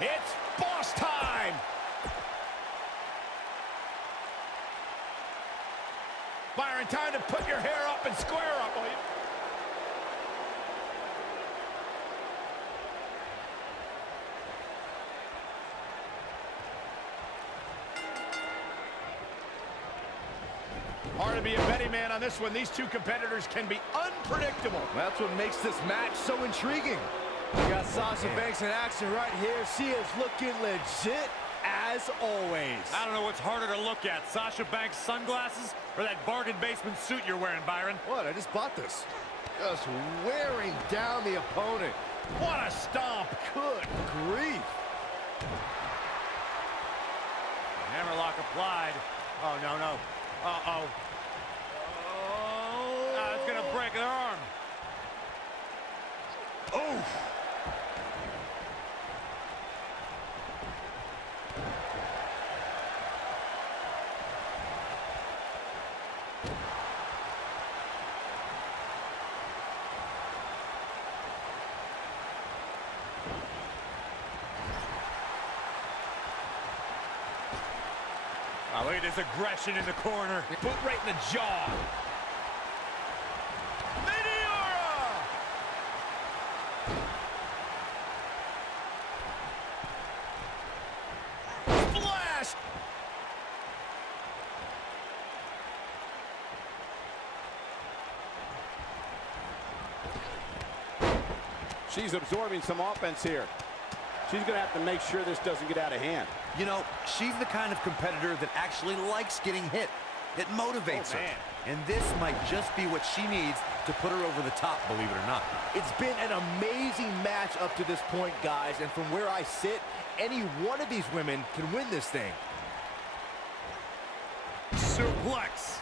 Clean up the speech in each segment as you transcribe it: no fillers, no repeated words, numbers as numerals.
It's boss time! Byron, time to put your hair up and square up, will you? Hard to be a betting man on this one. These two competitors can be unpredictable. That's what makes this match so intriguing. We got Sasha Banks in action right here. She is looking legit as always. I don't know what's harder to look at, Sasha Banks' sunglasses or that bargain basement suit you're wearing, Byron. What? I just bought this. Just wearing down the opponent. What a stomp. Good grief. Hammerlock applied. Oh, no, no. Uh-oh. Oh. It's going to break their arm. Oh. Oh, look at this aggression in the corner. Boot right in the jaw. Meteora! Splash! She's absorbing some offense here. She's going to have to make sure this doesn't get out of hand. You know, she's the kind of competitor that actually likes getting hit. It motivates her. And this might just be what she needs to put her over the top, believe it or not. It's been an amazing match up to this point, guys. And from where I sit, any one of these women can win this thing. Suplex.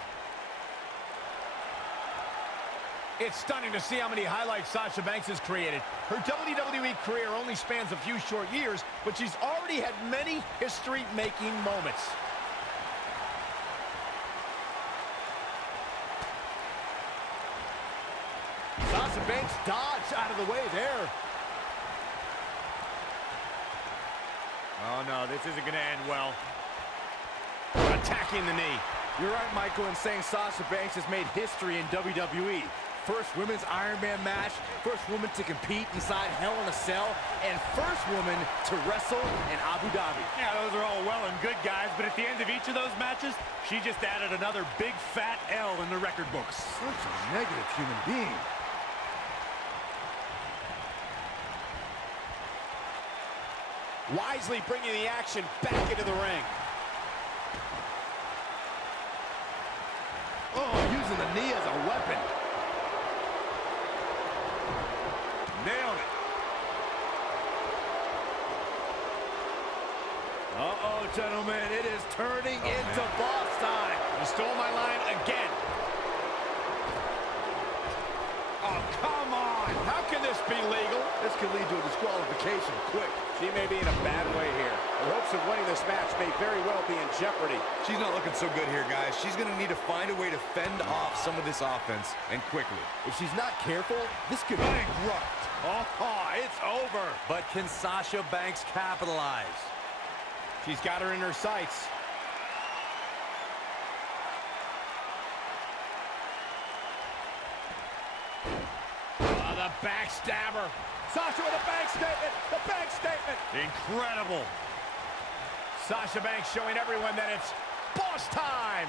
It's stunning to see how many highlights Sasha Banks has created. Her WWE career only spans a few short years, but she's already had many history-making moments. Sasha Banks dodged out of the way there. Oh, no, this isn't going to end well. Attacking the knee. You're right, Michael, in saying Sasha Banks has made history in WWE. First women's Iron Man match, first woman to compete inside Hell in a Cell, and first woman to wrestle in Abu Dhabi. Yeah, those are all well and good, guys, but at the end of each of those matches, she just added another big fat L in the record books. Such a negative human being. Wisely bringing the action back into the ring. Oh, using the knee as a weapon. Nailed it. Uh-oh, gentlemen, it is turning into boss time. You stole my line again. Oh, come on. How can this be legal? This could lead to a disqualification quick. She may be in a bad way here. Her hopes of winning this match may very well be in jeopardy. She's not looking so good here, guys. She's going to need to find a way to fend off some of this offense, and quickly. If she's not careful, this could Bankrupt. Oh, it's over. But can Sasha Banks capitalize? She's got her in her sights. Oh, the backstabber. Sasha with a bank statement. The bank statement. Incredible. Sasha Banks showing everyone that it's boss time.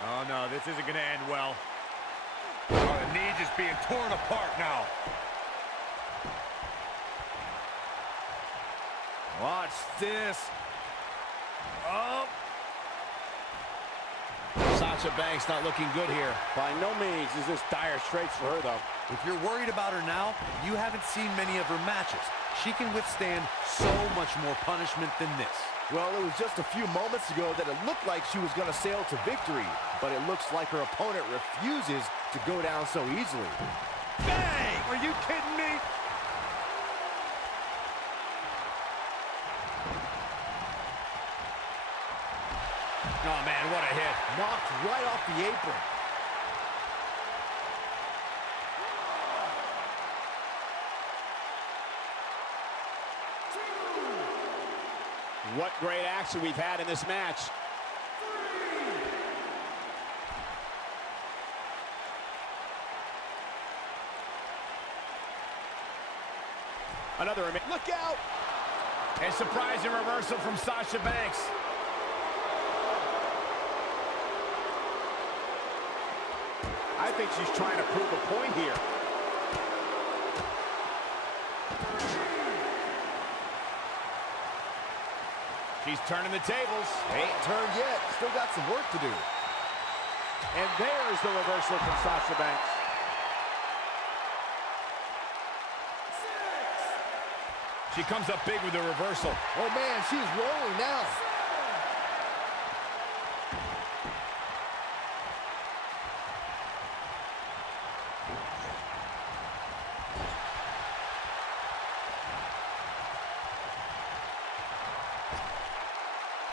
Oh, no, this isn't going to end well. Oh, the knee just being torn apart now. Watch this. Oh. Sasha Banks not looking good here. By no means is this dire straits for her, though. If you're worried about her now, you haven't seen many of her matches. She can withstand so much more punishment than this. Well, it was just a few moments ago that it looked like she was going to sail to victory, but it looks like her opponent refuses to go down so easily. Bang! Are you kidding me? Oh, man, what a hit. Knocked right off the apron. What great action we've had in this match. Look out! A surprising reversal from Sasha Banks. I think she's trying to prove a point here. She's turning the tables. Ain't turned yet. Still got some work to do. And there's the reversal from Sasha Banks. She comes up big with the reversal. Oh, man, she's rolling now.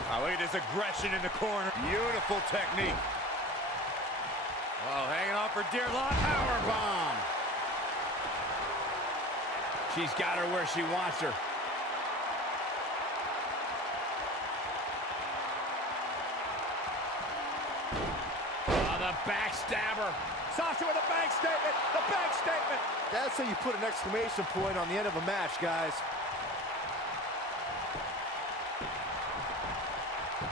Oh, look at his aggression in the corner. Beautiful technique. Oh, hanging on for dear life. Powerbomb. She's got her where she wants her. Oh, the backstabber. Sasha with a bank statement. The bank statement. That's how you put an exclamation point on the end of a match, guys.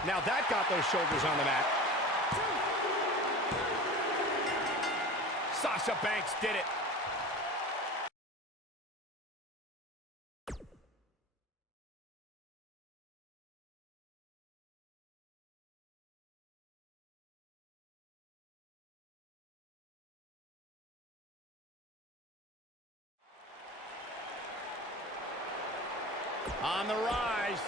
Now that got those shoulders on the mat. Sasha Banks did it. On the rise.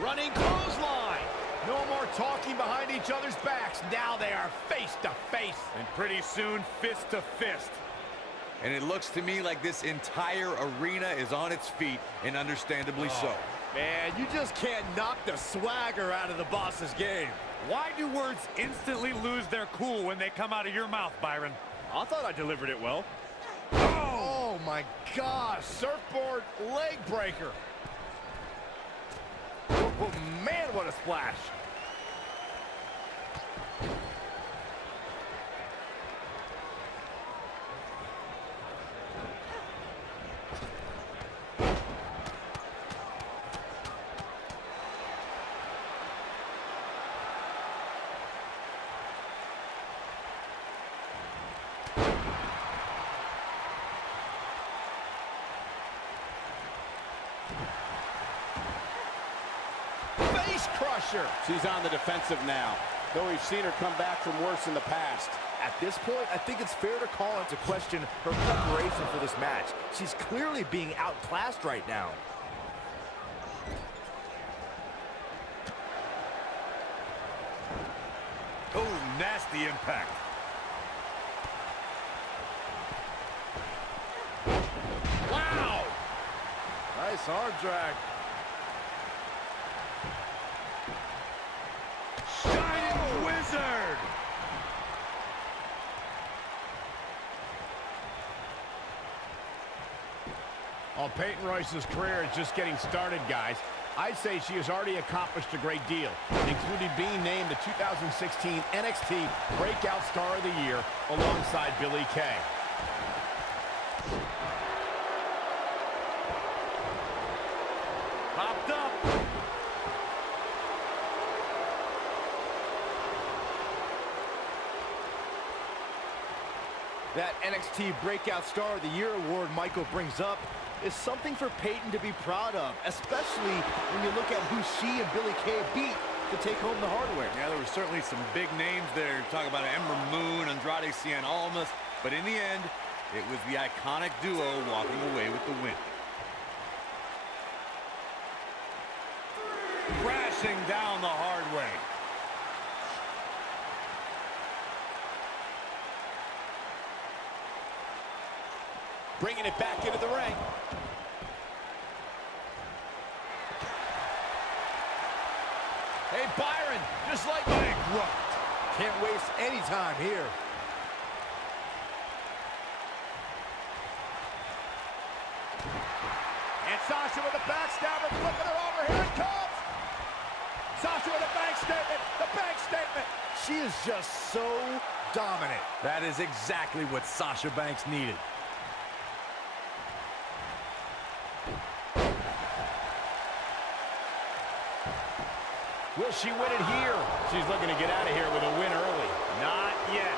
Running clothesline. No more talking behind each other's backs. Now they are face to face. And pretty soon, fist to fist. And it looks to me like this entire arena is on its feet, and understandably so. Man, you just can't knock the swagger out of the boss's game. Why do words instantly lose their cool when they come out of your mouth, Byron? I thought I delivered it well. Oh my gosh, surfboard leg breaker. Oh, man, what a splash. Crusher. She's on the defensive now, though we've seen her come back from worse in the past. At this point, I think it's fair to call into question her preparation for this match. She's clearly being outclassed right now. Oh, nasty impact. Wow. Nice arm drag. Shining Wizard. Well, Peyton Royce's career is just getting started, guys. I'd say she has already accomplished a great deal, including being named the 2016 NXT Breakout Star of the Year alongside Billie Kay. Popped up. That NXT Breakout Star of the Year award Michael brings up is something for Peyton to be proud of, especially when you look at who she and Billie Kay beat to take home the hardware. Yeah, there were certainly some big names there. Talk about Ember Moon, Andrade Cien Almas, but in the end, it was the iconic duo walking away with the win. Crashing down the hard way. Bringing it back into the ring. Hey, Byron, just like bankrupt. Can't waste any time here. Sasha with a backstabber, flipping her over. Here it comes. Sasha with a bank statement. The bank statement. She is just so dominant. That is exactly what Sasha Banks needed. Will she win it here? She's looking to get out of here with a win early. Not yet.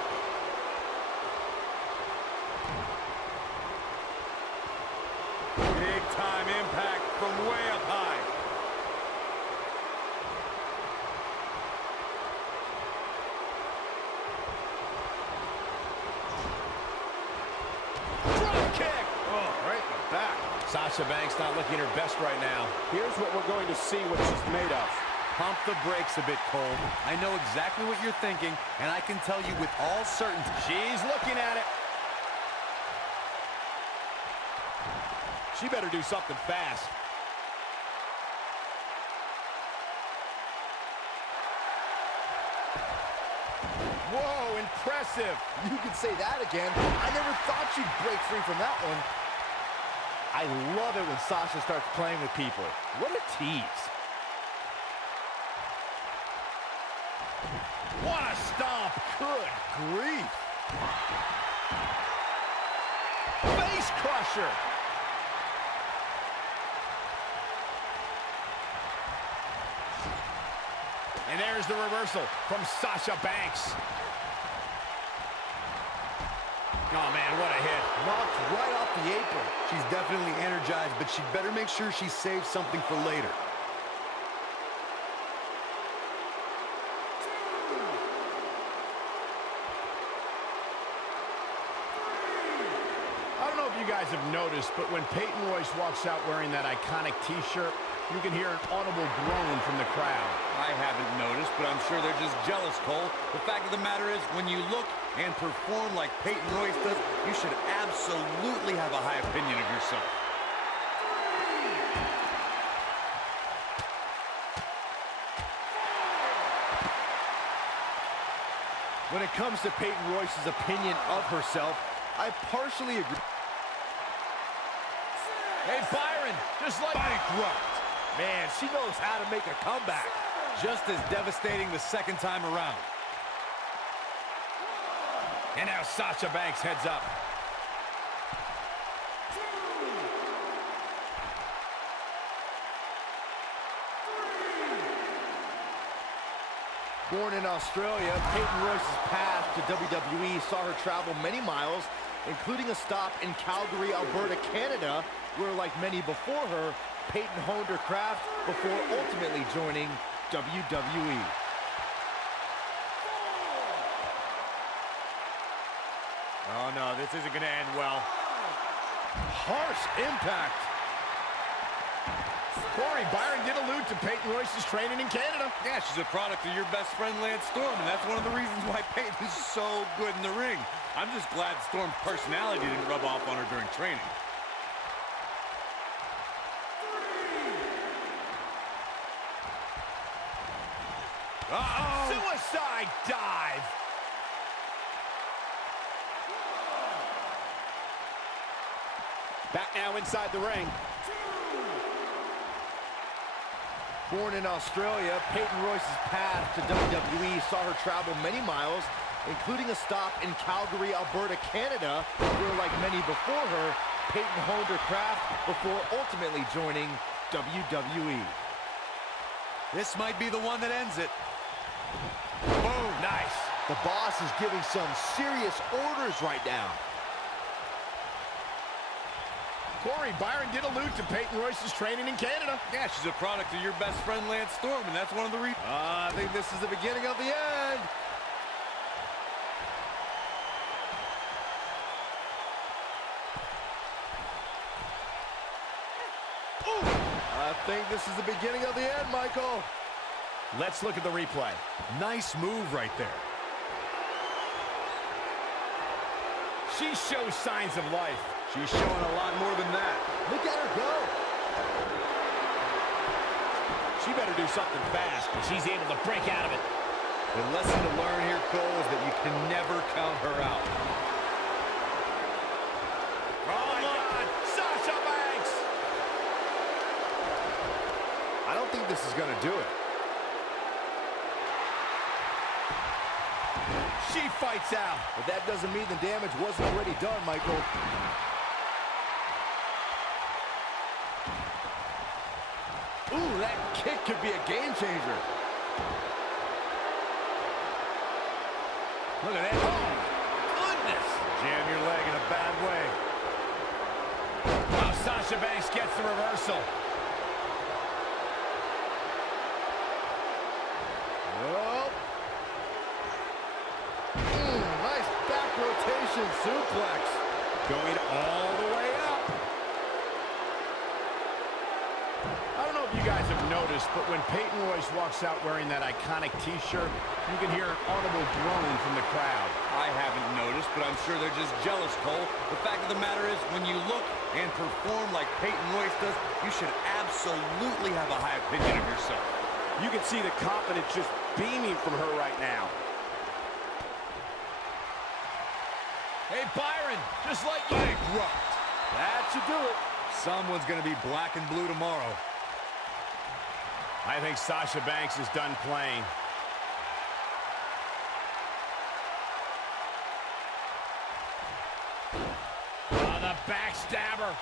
Big time impact from way up high. Drop kick. Oh, right in the back. Sasha Banks not looking her best right now. Here's what we're going to see what she's made of. Pump the brakes a bit, Cole. I know exactly what you're thinking, and I can tell you with all certainty. She's looking at it. She better do something fast. Whoa, impressive. You can say that again. I never thought she'd break free from that one. I love it when Sasha starts playing with people. What a tease. What a stomp. Good grief. Face crusher. And there's the reversal from Sasha Banks. Oh, man, what a hit. Knocked right off the apron. She's definitely energized, but she'd better make sure she saves something for later. I don't know if you guys have noticed, but when Peyton Royce walks out wearing that iconic T-shirt, you can hear an audible groan from the crowd. I haven't noticed, but I'm sure they're just jealous, Cole. The fact of the matter is, when you look and perform like Peyton Royce does, you should absolutely have a high opinion of yourself. When it comes to Peyton Royce's opinion of herself, I partially agree. Hey, Byron, just like... Bankrupt. Man, she knows how to make a comeback. Just as devastating the second time around. And now Sasha Banks heads up. Born in Australia, Peyton Royce's path to WWE saw her travel many miles, including a stop in Calgary, Alberta, Canada, where, like many before her, Peyton honed her craft before ultimately joining WWE. Oh, no, this isn't going to end well. Harsh impact. Corey, Byron did allude to Peyton Royce's training in Canada. Yeah, she's a product of your best friend, Lance Storm, and that's one of the reasons why Peyton's so good in the ring. I'm just glad Storm's personality didn't rub off on her during training. Uh-oh! Suicide dive! Back now inside the ring. Born in Australia, Peyton Royce's path to WWE saw her travel many miles, including a stop in Calgary, Alberta, Canada, where, like many before her, Peyton honed her craft before ultimately joining WWE. This might be the one that ends it. Boom, nice. The boss is giving some serious orders right now. Corey, Byron did allude to Peyton Royce's training in Canada. Yeah, she's a product of your best friend, Lance Storm, and that's one of the reasons. I think this is the beginning of the end. Ooh. I think this is the beginning of the end, Michael. Let's look at the replay. Nice move right there. She shows signs of life. She's showing a lot more than that. Look at her go. She better do something fast, and she's able to break out of it. The lesson to learn here, Cole, is that you can never count her out. Oh, my God. Sasha Banks! this is going to do it. She fights out. But that doesn't mean the damage wasn't already done, Michael. Ooh, that kick could be a game changer. Look at that. Oh, goodness. Jam your leg in a bad way. Oh, Sasha Banks gets the reversal. Oh. Nice back rotation suplex. Going all the way up. I don't know if you guys have noticed, but when Peyton Royce walks out wearing that iconic T-shirt, you can hear an audible groan from the crowd. I haven't noticed, but I'm sure they're just jealous, Cole. The fact of the matter is, when you look and perform like Peyton Royce does, you should absolutely have a high opinion of yourself. You can see the confidence just beaming from her right now. Hey, Byron, just like you. Bankrupt. That should do it. Someone's going to be black and blue tomorrow. I think Sasha Banks is done playing. Oh, the backstabber.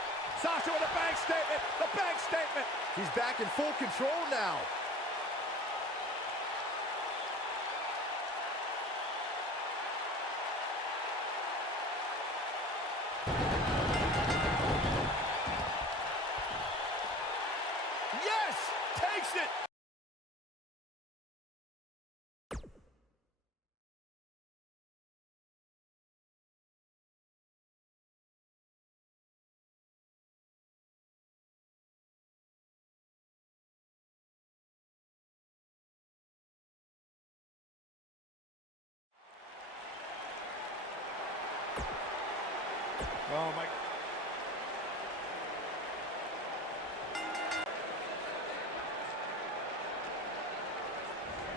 Sasha with a bank statement. The bank statement. He's back in full control now. Yes! Takes it! Oh, my...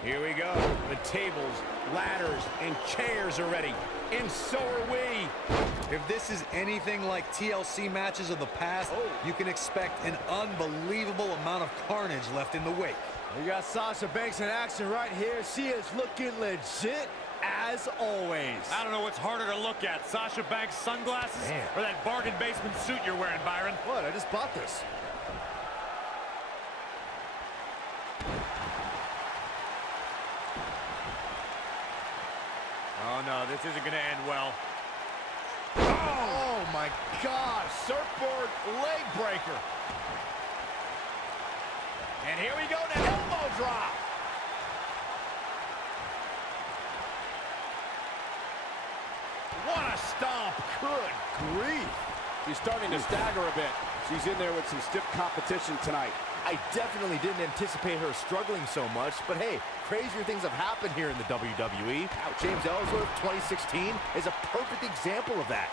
Here we go. The tables, ladders, and chairs are ready. And so are we. If this is anything like TLC matches of the past, you can expect an unbelievable amount of carnage left in the wake. We got Sasha Banks in action right here. She is looking legit as always. I don't know what's harder to look at, Sasha Banks' sunglasses or that bargain basement suit you're wearing, Byron. What? I just bought this. Oh, no, this isn't going to end well. Oh, my God. Surfboard leg breaker. And here we go to elbow drop. What a stomp. Good grief. She's starting to stagger a bit. She's in there with some stiff competition tonight. I definitely didn't anticipate her struggling so much, but hey, crazier things have happened here in the WWE. James Ellsworth 2016 is a perfect example of that.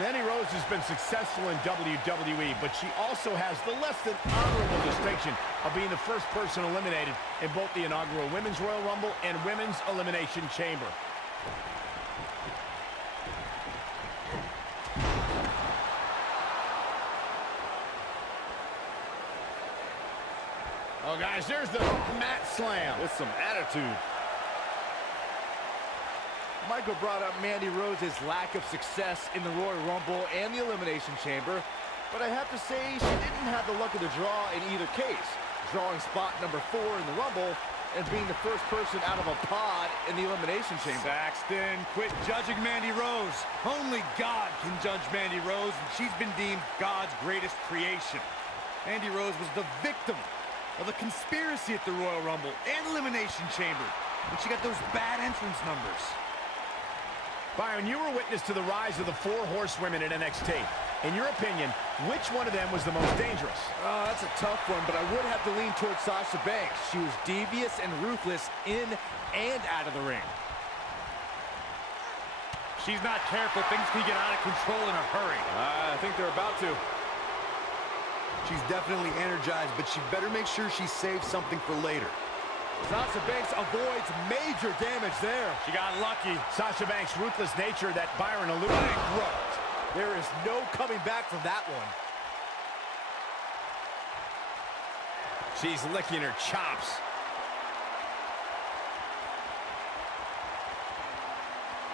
Mandy Rose has been successful in WWE, but she also has the less than honorable distinction of being the first person eliminated in both the inaugural Women's Royal Rumble and Women's Elimination Chamber. Oh, guys, there's the mat slam. With some attitude. Michael brought up Mandy Rose's lack of success in the Royal Rumble and the Elimination Chamber, but I have to say she didn't have the luck of the draw in either case, drawing spot number 4 in the Rumble and being the first person out of a pod in the Elimination Chamber. Saxton, quit judging Mandy Rose. Only God can judge Mandy Rose, and she's been deemed God's greatest creation. Mandy Rose was the victim of a conspiracy at the Royal Rumble and Elimination Chamber when she got those bad entrance numbers. Byron, you were witness to the rise of the 4 horsewomen in NXT. In your opinion, which one of them was the most dangerous? Oh, that's a tough one, but I would have to lean towards Sasha Banks. She was devious and ruthless in and out of the ring. She's not careful. Things can get out of control in a hurry. I think they're about to. She's definitely energized, but she better make sure she saves something for later. Sasha Banks avoids major damage there. She got lucky. Sasha Banks' ruthless nature that Byron alluded to. There is no coming back from that one. She's licking her chops.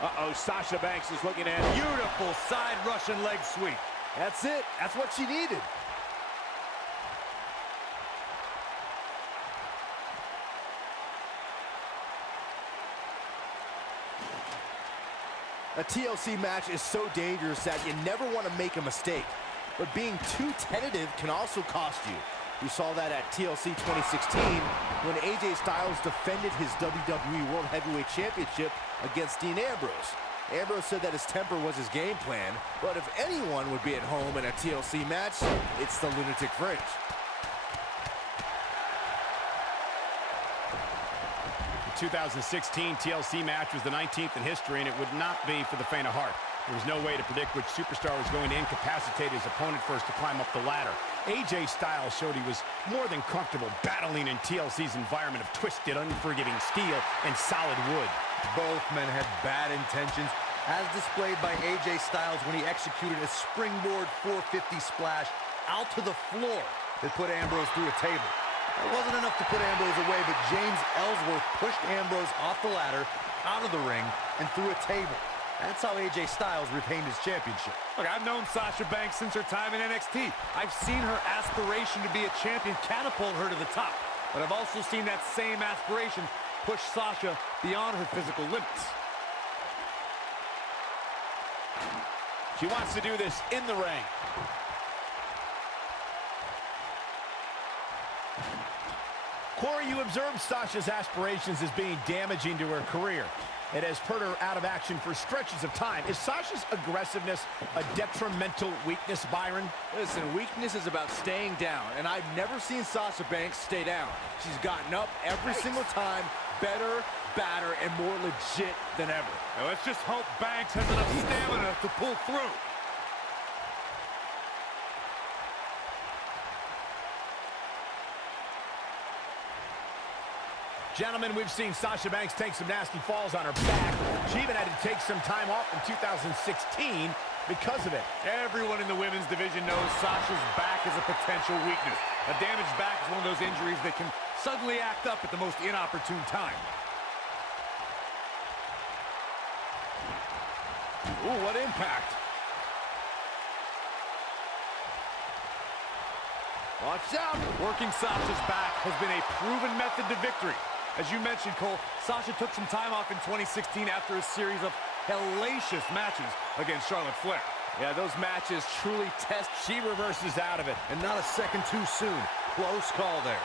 Uh-oh, Sasha Banks is looking at it. Beautiful side Russian leg sweep. That's it. That's what she needed. A TLC match is so dangerous that you never want to make a mistake. But being too tentative can also cost you. We saw that at TLC 2016 when AJ Styles defended his WWE World Heavyweight Championship against Dean Ambrose. Ambrose said that his temper was his game plan, but if anyone would be at home in a TLC match, it's the Lunatic Fringe. The 2016 TLC match was the 19th in history, and it would not be for the faint of heart. There was no way to predict which superstar was going to incapacitate his opponent first to climb up the ladder. AJ Styles showed he was more than comfortable battling in TLC's environment of twisted, unforgiving steel and solid wood. Both men had bad intentions, as displayed by AJ Styles when he executed a springboard 450 splash out to the floor that put Ambrose through a table. It wasn't enough to put Ambrose away, but James Ellsworth pushed Ambrose off the ladder, out of the ring, and through a table. That's how AJ Styles retained his championship. Look, I've known Sasha Banks since her time in NXT. I've seen her aspiration to be a champion catapult her to the top. But I've also seen that same aspiration push Sasha beyond her physical limits. She wants to do this in the ring. Corey, you observed Sasha's aspirations as being damaging to her career. It has put her out of action for stretches of time. Is Sasha's aggressiveness a detrimental weakness, Byron? Listen, weakness is about staying down, and I've never seen Sasha Banks stay down. She's gotten up every single time, better, badder, and more legit than ever. Now let's just hope Banks has enough stamina to pull through. Gentlemen, we've seen Sasha Banks take some nasty falls on her back. She even had to take some time off in 2016 because of it. Everyone in the women's division knows Sasha's back is a potential weakness. A damaged back is one of those injuries that can suddenly act up at the most inopportune time. Ooh, what impact. Watch out. Working Sasha's back has been a proven method to victory. As you mentioned, Cole, Sasha took some time off in 2016 after a series of hellacious matches against Charlotte Flair. Yeah, those matches truly test. She reverses out of it. And not a second too soon. Close call there.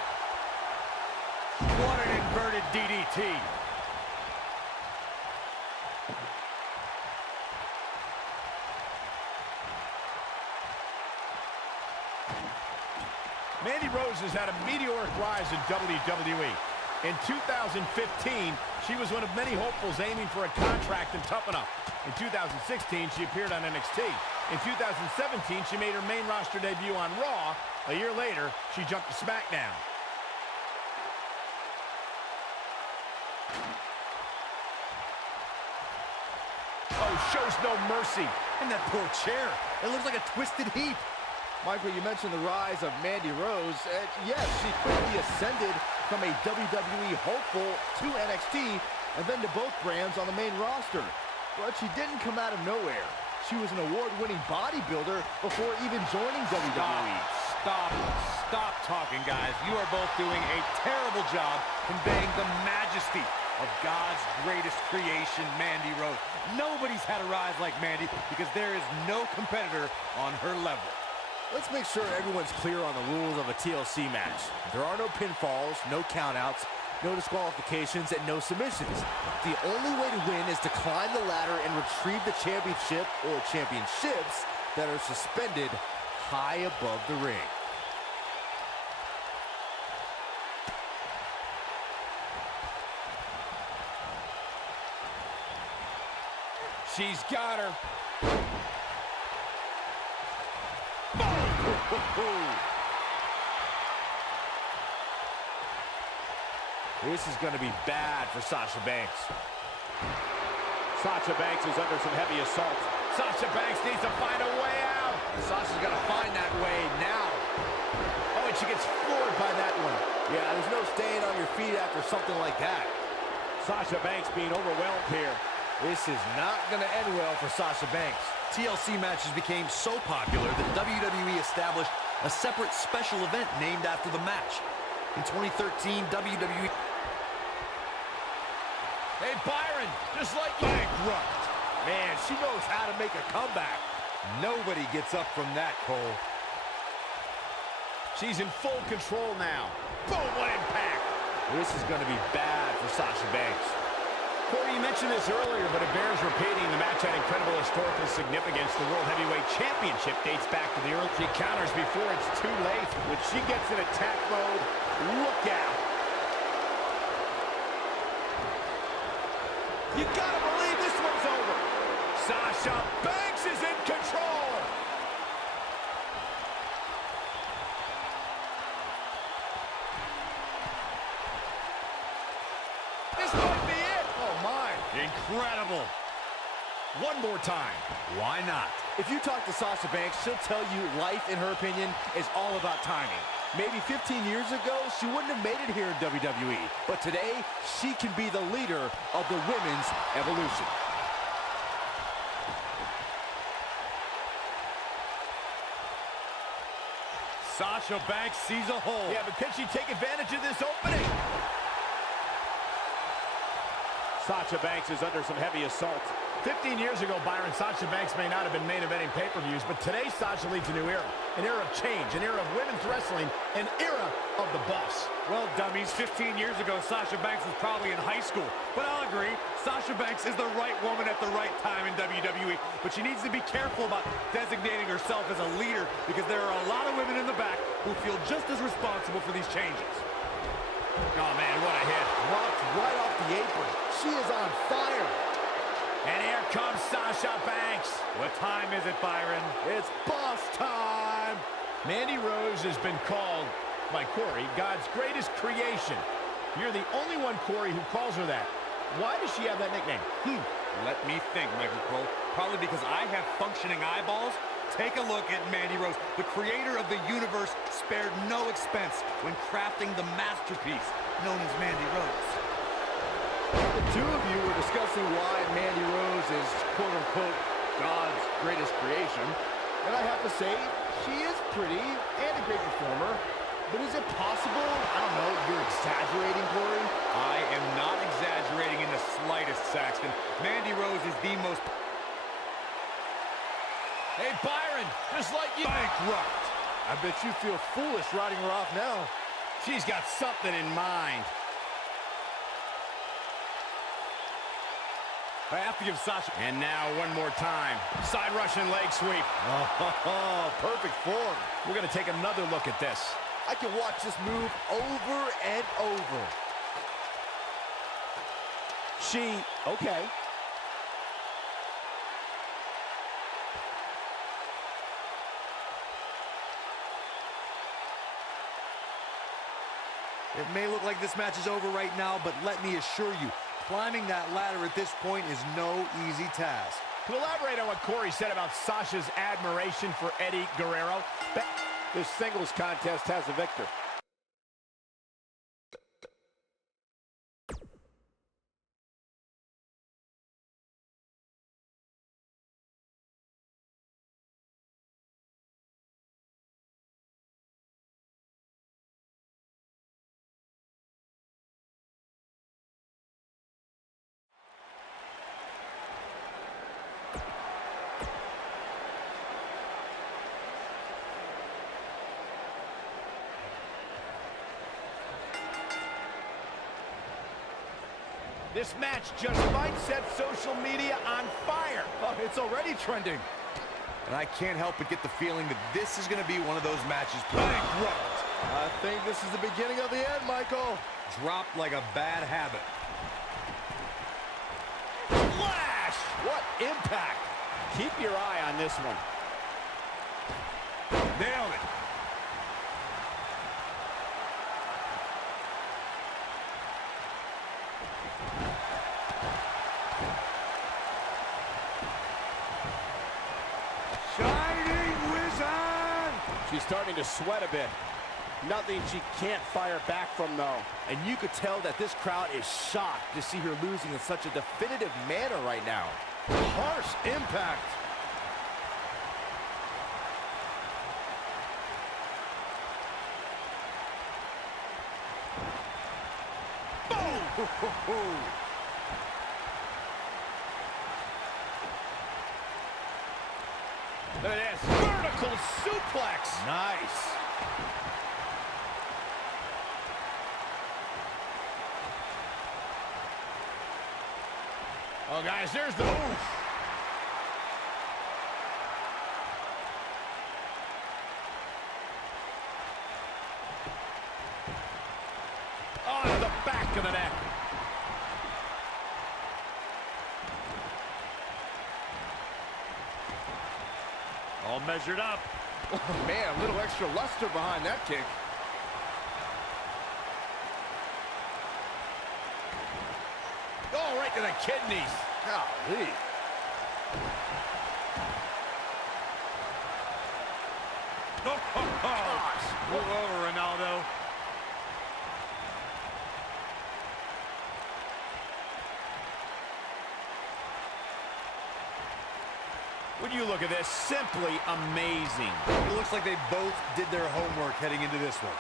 What an inverted DDT. Mandy Rose has had a meteoric rise in WWE. In 2015, she was one of many hopefuls aiming for a contract in Tough Enough. In 2016, she appeared on NXT. In 2017, she made her main roster debut on Raw. A year later, she jumped to SmackDown. Oh, shows no mercy. And that poor chair. It looks like a twisted heap. Michael, you mentioned the rise of Mandy Rose. Yes, she quickly ascended from a WWE hopeful to NXT and then to both brands on the main roster. But she didn't come out of nowhere. She was an award-winning bodybuilder before even joining WWE. Stop talking, guys. You are both doing a terrible job conveying the majesty of God's greatest creation, Mandy Rose. Nobody's had a rise like Mandy because there is no competitor on her level. Let's make sure everyone's clear on the rules of a TLC match. There are no pinfalls, no countouts, no disqualifications, and no submissions. The only way to win is to climb the ladder and retrieve the championship or championships that are suspended high above the ring. She's got her. This is going to be bad for Sasha Banks. Sasha Banks is under some heavy assault. Sasha Banks needs to find a way out. Sasha's got to find that way now. Oh, and she gets floored by that one. Yeah, there's no staying on your feet after something like that. Sasha Banks being overwhelmed here. This is not going to end well for Sasha Banks. TLC matches became so popular that WWE established a separate special event named after the match. In 2013, WWE... Hey, Byron, just like you. Bankrupt. Man, she knows how to make a comeback. Nobody gets up from that, Cole. She's in full control now. Boom, what impact. This is going to be bad for Sasha Banks. Corey, you mentioned this earlier, but it bears repeating. The match had incredible historical significance. The World Heavyweight Championship dates back to the early... She counters before it's too late. When she gets in attack mode, look out. You gotta believe this one's over. Sasha Banks is in control. This might be it. Oh, my. Incredible. One more time. Why not? If you talk to Sasha Banks, she'll tell you life, in her opinion, is all about timing. Maybe 15 years ago, she wouldn't have made it here in WWE. But today, she can be the leader of the women's evolution. Sasha Banks sees a hole. Yeah, but can she take advantage of this opening? Sasha Banks is under some heavy assault. 15 years ago, Byron, Sasha Banks may not have been main eventing pay-per-views, but today Sasha leads a new era. An era of change, an era of women's wrestling, an era of the bus. Well, dummies, 15 years ago, Sasha Banks was probably in high school. But I'll agree, Sasha Banks is the right woman at the right time in WWE. But she needs to be careful about designating herself as a leader, because there are a lot of women in the back who feel just as responsible for these changes. Oh, man, what a hit. Rocked right off the apron. She is on fire. And here comes Sasha Banks. What time is it, Byron? It's boss time. Mandy Rose has been called by Corey God's greatest creation. You're the only one, Corey, who calls her that. Why does she have that nickname? Let me think, Michael Cole. Probably because I have functioning eyeballs. Take a look at Mandy Rose. The creator of the universe spared no expense when crafting the masterpiece known as Mandy Rose. The two of you were discussing why Mandy Rose is, quote-unquote, God's greatest creation. And I have to say, she is pretty and a great performer. But is it possible, I don't know, you're exaggerating, Corey? I am not exaggerating in the slightest, Saxton. Mandy Rose is the most... Hey, Byron, just like you... bankrupt. I bet you feel foolish writing her off now. She's got something in mind. I have to give Sasha... And now one more time. Side Russian leg sweep. Oh, perfect form. We're going to take another look at this. I can watch this move over and over. Okay. It may look like this match is over right now, but let me assure you, climbing that ladder at this point is no easy task. To elaborate on what Corey said about Sasha's admiration for Eddie Guerrero, This singles contest has a victor. this match just might set social media on fire. Oh, it's already trending. And I can't help but get the feeling that this is going to be one of those matches. bankrupt. I think this is the beginning of the end, Michael. Dropped like a bad habit. Flash! What impact. Keep your eye on this one. Nailed it. She's starting to sweat a bit. Nothing she can't fire back from, though. And you could tell that this crowd is shocked to see her losing in such a definitive manner right now. Harsh impact. Boom! Look at this. Vertical suplex. Nice. Oh, guys, there's the move. Oh, to the back of the neck. All measured up. Oh, man, a little extra luster behind that kick. Oh, right to the kidneys. Golly. Gosh. Move over, Ronaldo. When you look at this, simply amazing. It looks like they both did their homework heading into this one.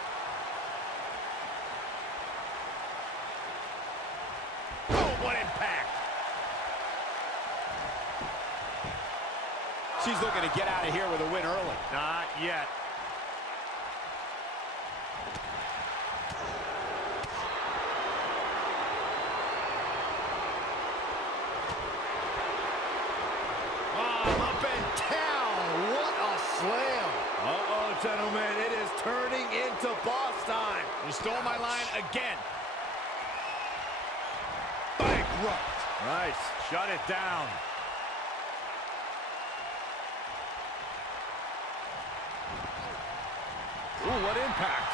Oh, what impact. She's looking to get out of here with a win early. Not yet. Uh-oh, gentlemen, it is turning into boss time. You stole my line again. Bankrupt. Nice. Shut it down. Ooh, what impact.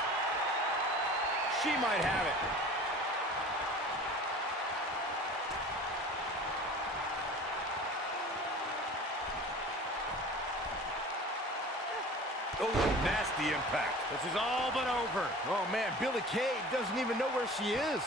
She might have it. Oh, nasty impact. This is all but over. Oh, man, Billie Kay doesn't even know where she is.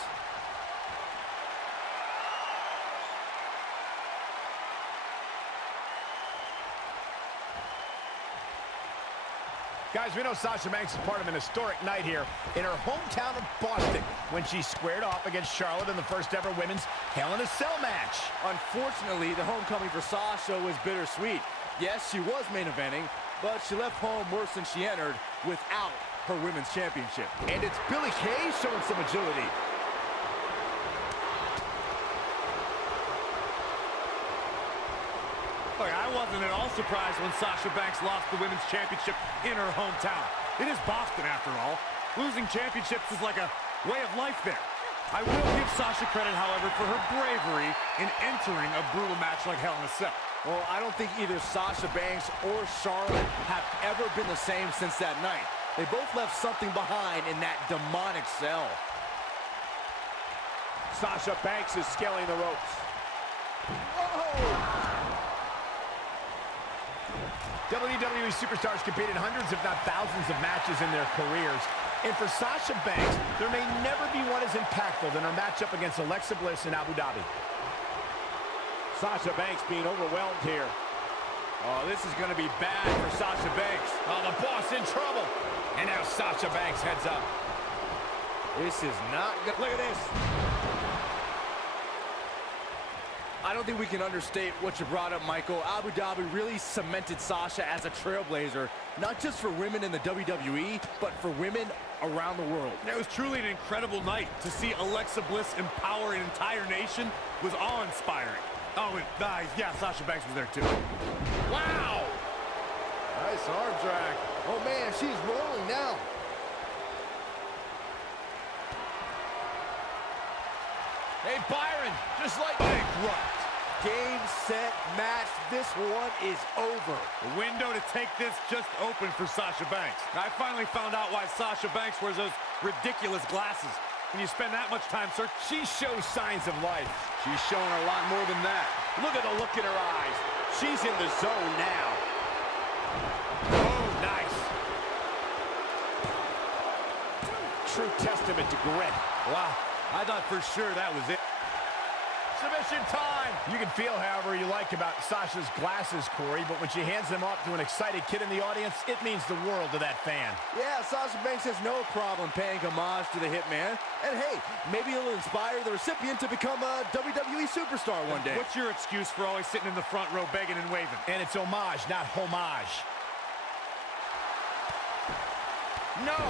Guys, we know Sasha Banks is part of an historic night here in her hometown of Boston when she squared off against Charlotte in the first ever women's Hell in a Cell match. Unfortunately, the homecoming for Sasha was bittersweet. Yes, she was main eventing, but she left home worse than she entered without her women's championship. And it's Billie Kay showing some agility. Look, I wasn't at all surprised when Sasha Banks lost the women's championship in her hometown. It is Boston, after all. Losing championships is like a way of life there. I will give Sasha credit, however, for her bravery in entering a brutal match like Hell in a Cell. Well, I don't think either Sasha Banks or Charlotte have ever been the same since that night. They both left something behind in that demonic cell. Sasha Banks is scaling the ropes. Whoa! WWE superstars competed hundreds, if not thousands, of matches in their careers. And for Sasha Banks, there may never be one as impactful than her matchup against Alexa Bliss in Abu Dhabi. Sasha Banks being overwhelmed here. Oh, this is going to be bad for Sasha Banks. Oh, the boss in trouble. And now Sasha Banks heads up. This is not good. Look at this. I don't think we can understate what you brought up, Michael. Abu Dhabi really cemented Sasha as a trailblazer, not just for women in the WWE, but for women around the world. It was truly an incredible night. To see Alexa Bliss empower an entire nation was awe-inspiring. Oh, and yeah, Sasha Banks was there too. Wow! Nice arm drag. Oh, man, she's rolling now. Hey, Byron, just like Bankrupt. Game, set, match. This one is over. The window to take this just opened for Sasha Banks. I finally found out why Sasha Banks wears those ridiculous glasses. When you spend that much time, sir, she shows signs of life. She's showing a lot more than that. Look at the look in her eyes. She's in the zone now. Oh, nice. testament to grit. Wow, I thought for sure that was it. Submission time! You can feel however you like about Sasha's glasses, Corey, but when she hands them off to an excited kid in the audience, it means the world to that fan. Yeah, Sasha Banks has no problem paying homage to the Hitman. And hey, maybe it'll inspire the recipient to become a WWE superstar one day. What's your excuse for always sitting in the front row begging and waving? And it's homage, not homage. No!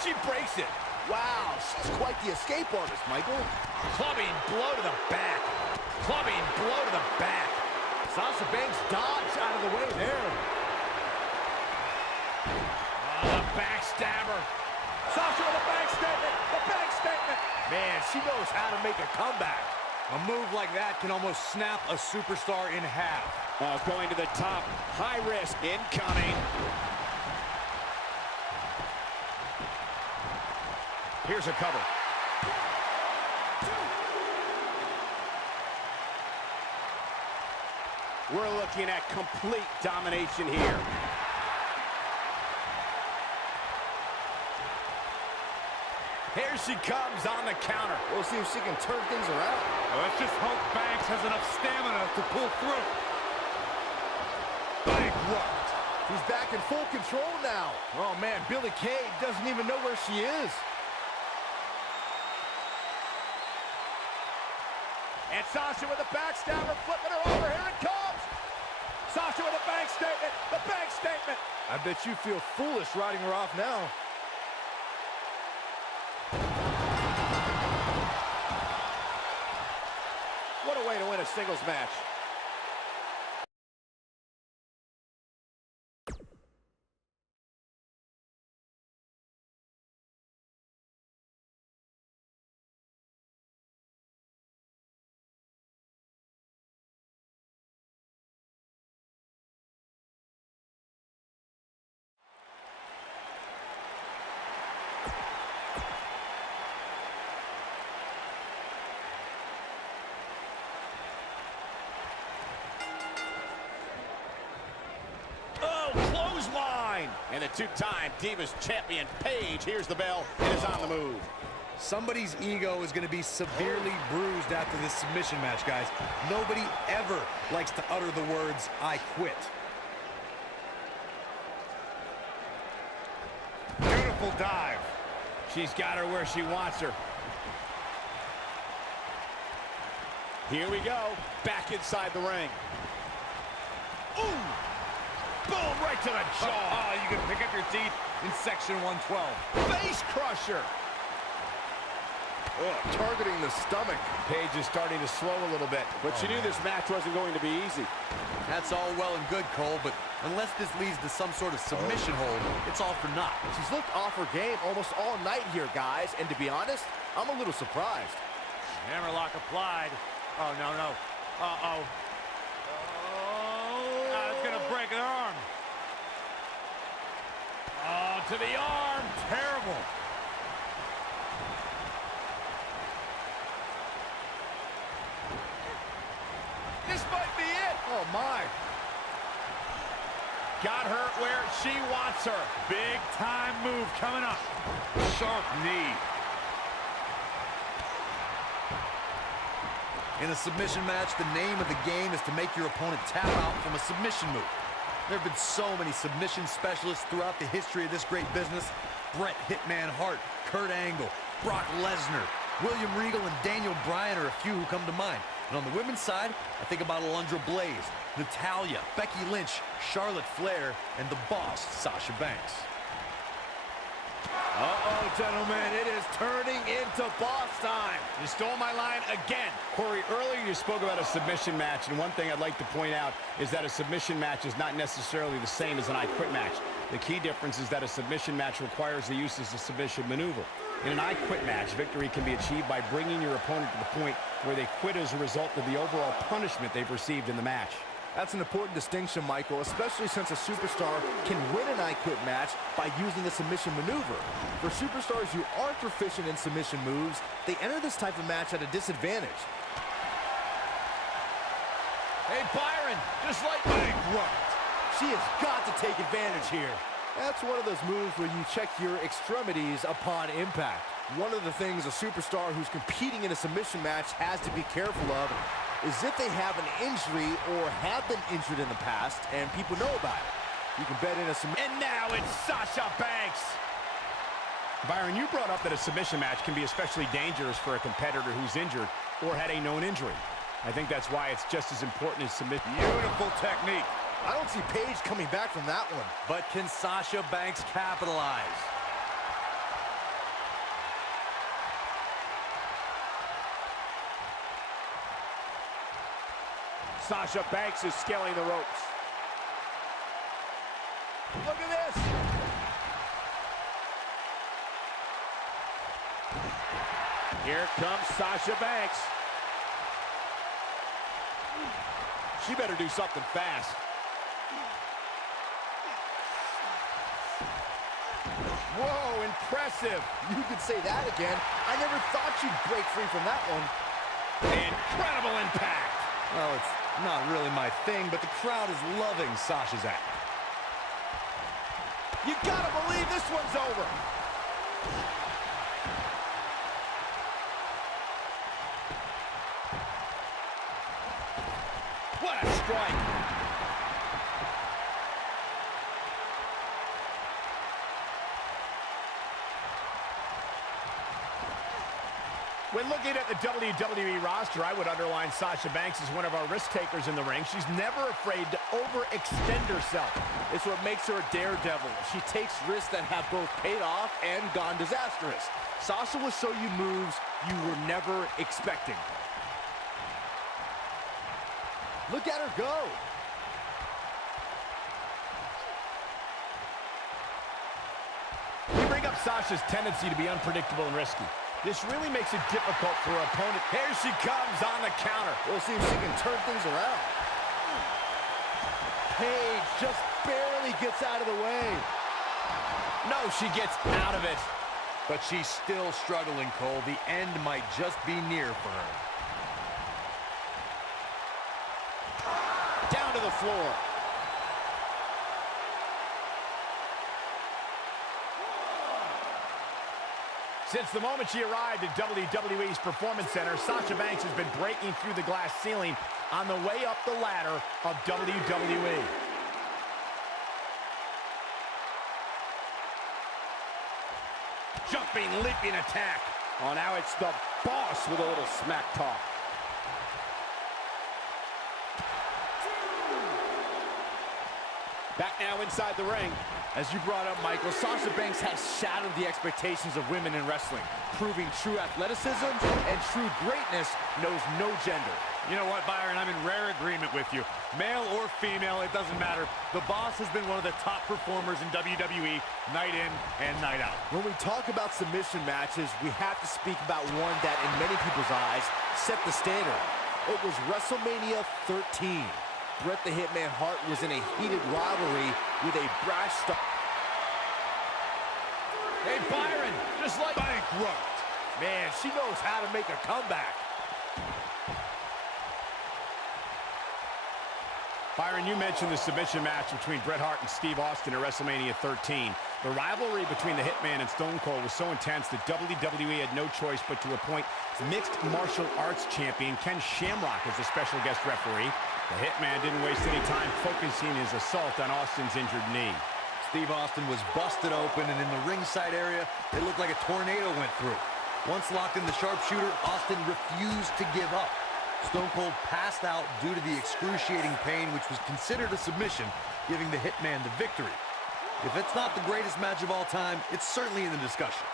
She breaks it! Wow, she's quite the escape artist, Michael. Clubbing blow to the back. Clubbing blow to the back. Sasha Banks dodged out of the way there. The backstabber. Sasha with a back statement. The back statement. Man, she knows how to make a comeback. A move like that can almost snap a superstar in half. Going to the top. High risk. Incoming. Here's a cover. We're looking at complete domination here. Here she comes on the counter. We'll see if she can turn things around. Well, let's just hope Banks has enough stamina to pull through. Bankrupt. She's back in full control now. Oh, man, Billie Kay doesn't even know where she is. And Sasha with a backstabber, flipping her over. Here it comes. Sasha with a bank statement. The bank statement. I bet you feel foolish writing her off now. What a way to win a singles match. And the two-time Divas champion, Paige, hears the bell and is on the move. Somebody's ego is going to be severely bruised after this submission match, guys. Nobody ever likes to utter the words, "I quit." Beautiful dive. She's got her where she wants her. Here we go. Back inside the ring. Ooh! Boom, right to the jaw. Oh, you can pick up your teeth in section 112. Face crusher. Oh, targeting the stomach. Paige is starting to slow a little bit. But she knew this match wasn't going to be easy. That's all well and good, Cole, but unless this leads to some sort of submission hold, it's all for naught. She's looked off her game almost all night here, guys. And to be honest, I'm a little surprised. Hammerlock applied. Oh, no, no. Uh-oh. It's going to break an arm. Oh, to the arm. Terrible. This might be it. Oh, my. Got her where she wants her. Big time move coming up. Sharp knee. In a submission match, the name of the game is to make your opponent tap out from a submission move. There have been so many submission specialists throughout the history of this great business. Bret Hitman Hart, Kurt Angle, Brock Lesnar, William Regal, and Daniel Bryan are a few who come to mind. And on the women's side, I think about Alundra Blaze, Natalya, Becky Lynch, Charlotte Flair, and the boss, Sasha Banks. Uh-oh, gentlemen, it is turning into boss time. You stole my line again. Corey, earlier you spoke about a submission match, and one thing I'd like to point out is that a submission match is not necessarily the same as an I Quit match. The key difference is that a submission match requires the use of the submission maneuver. In an I Quit match, victory can be achieved by bringing your opponent to the point where they quit as a result of the overall punishment they've received in the match. That's an important distinction, Michael, especially since a superstar can win an I Quit match by using a submission maneuver. For superstars who aren't proficient in submission moves, they enter this type of match at a disadvantage. Hey, Byron, just like Bankrupt. She has got to take advantage here. That's one of those moves where you check your extremities upon impact. One of the things a superstar who's competing in a submission match has to be careful of is if they have an injury or have been injured in the past and people know about it. You can bet in a submission. And now it's Sasha Banks. Byron, you brought up that a submission match can be especially dangerous for a competitor who's injured or had a known injury. I think that's why it's just as important as submission. Beautiful technique. I don't see Paige coming back from that one. But can Sasha Banks capitalize? Sasha Banks is scaling the ropes. Look at this. Here comes Sasha Banks. She better do something fast. Whoa, impressive. You could say that again. I never thought you'd break free from that one. Incredible impact. Well, it's not really my thing, but the crowd is loving Sasha's act. You gotta believe this one's over. What a strike. When looking at the WWE roster, I would underline Sasha Banks as one of our risk takers in the ring. She's never afraid to overextend herself. It's what makes her a daredevil. She takes risks that have both paid off and gone disastrous. Sasha will show you moves you were never expecting. Look at her go. You bring up Sasha's tendency to be unpredictable and risky. This really makes it difficult for her opponent. Here she comes on the counter. We'll see if she can turn things around. Paige just barely gets out of the way. No, she gets out of it. But she's still struggling, Cole. The end might just be near for her. Down to the floor. Since the moment she arrived at WWE's Performance Center, Sasha Banks has been breaking through the glass ceiling on the way up the ladder of WWE. Jumping, leaping attack. Oh, now it's the boss with a little smack talk. Back now inside the ring. As you brought up, Michael, Sasha Banks has shattered the expectations of women in wrestling, proving true athleticism and true greatness knows no gender. You know what, Byron? I'm in rare agreement with you. Male or female, it doesn't matter. The boss has been one of the top performers in WWE, night in and night out. When we talk about submission matches, we have to speak about one that, in many people's eyes, set the standard. It was WrestleMania 13. Bret the Hitman Hart was in a heated rivalry with a brash star. Hey, Byron, just like Bankrupt. Man, she knows how to make a comeback. Byron, you mentioned the submission match between Bret Hart and Steve Austin at WrestleMania 13. The rivalry between the Hitman and Stone Cold was so intense that WWE had no choice but to appoint mixed martial arts champion Ken Shamrock as a special guest referee. The Hitman didn't waste any time focusing his assault on Austin's injured knee. Steve Austin was busted open, and in the ringside area, it looked like a tornado went through. Once locked in the sharpshooter, Austin refused to give up. Stone Cold passed out due to the excruciating pain, which was considered a submission, giving the Hitman the victory. If it's not the greatest match of all time, it's certainly in the discussion.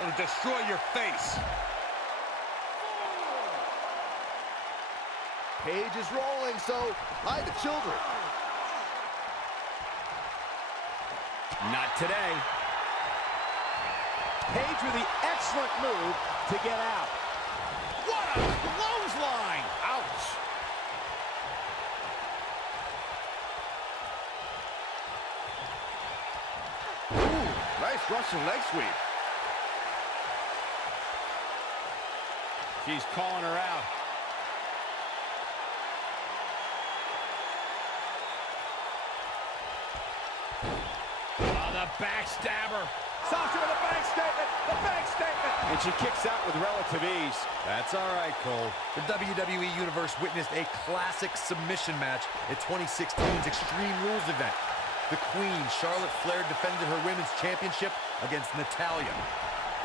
It'll destroy your face. Paige is rolling, so hide the children. Not today. Paige with the excellent move to get out. What a clothesline! Ouch! Ooh, nice Russian leg sweep. She's calling her out. the backstabber. Sasha with a bank statement. The bank statement. And she kicks out with relative ease. That's all right, Cole. The WWE Universe witnessed a classic submission match at 2016's Extreme Rules event. The Queen, Charlotte Flair, defended her Women's Championship against Natalya.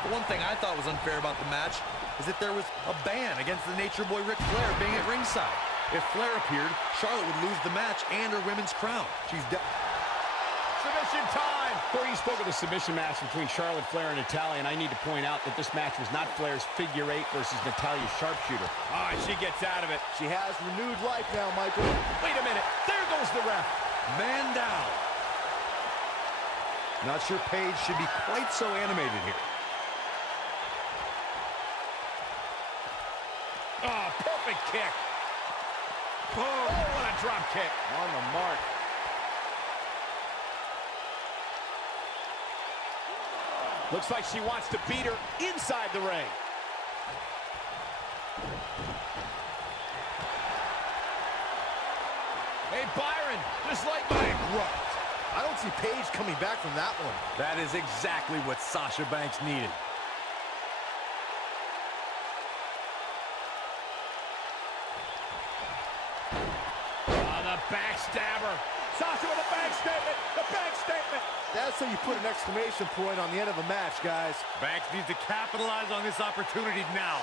The one thing I thought was unfair about the match is that there was a ban against the Nature Boy Ric Flair being at ringside. If Flair appeared, Charlotte would lose the match and her women's crown. Submission time. Before you spoke of the submission match between Charlotte Flair and Natalya, and I need to point out that this match was not Flair's figure 8 versus Natalya's sharpshooter. All right, she gets out of it. She has renewed life now, Michael. Wait a minute. There goes the ref. Man down. Not sure Paige should be quite so animated here. Oh, perfect kick. Boom. Oh, what a drop kick. On the mark. Looks like she wants to beat her inside the ring. Hey, Byron, just like my grunt. I don't see Paige coming back from that one. That is exactly what Sasha Banks needed. Oh, the backstabber. Sasha with a bank statement. The bank statement. That's how you put an exclamation point on the end of a match, guys. Banks needs to capitalize on this opportunity now.